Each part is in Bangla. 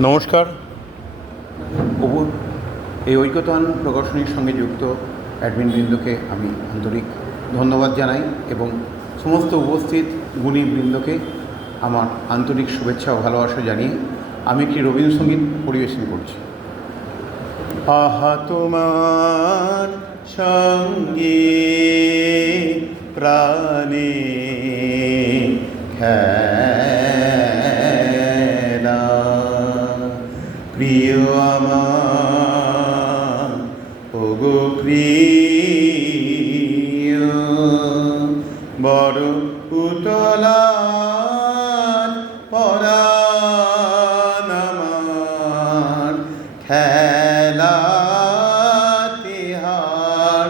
নমস্কার। এই ঐক্যতান প্রকাশনীর সঙ্গে যুক্ত অ্যাডমিনবৃন্দকে আমি আন্তরিক ধন্যবাদ জানাই এবং সমস্ত উপস্থিত গুণীবৃন্দকে আমার আন্তরিক শুভেচ্ছা ও ভালোবাসা জানিয়ে আমি একটি রবীন্দ্রসঙ্গীত পরিবেশন করছি। আহা তোমার সঙ্গে প্রাণে খেলা, প্রিয় আমার ওগো প্রিয়, বড় উতলা পরাণ আমার, খেলাতে হার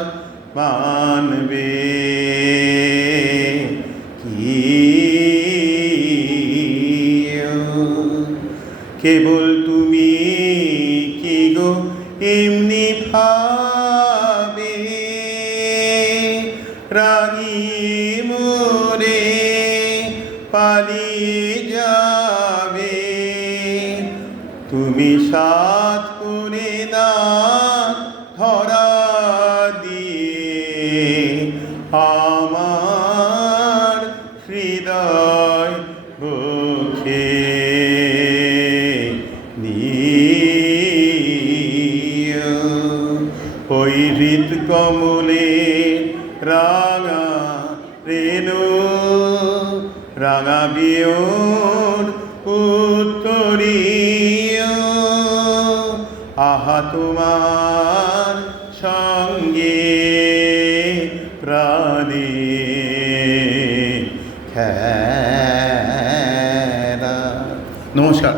মানবে কি? কেবল তুমি কি গো এমনি ভাবে রাগী মোরে পালিয়ে যাবে? তুমি সাথ করে না ধরা দিয়ে আমার হৃদয় বুকে নিও। ওই হৃদ কমলে রাঙা রেণু রাঙা বিয়োর উত্তরীয়, আহা তোমার সঙ্গে প্রাণে খেলা। নমস্কার।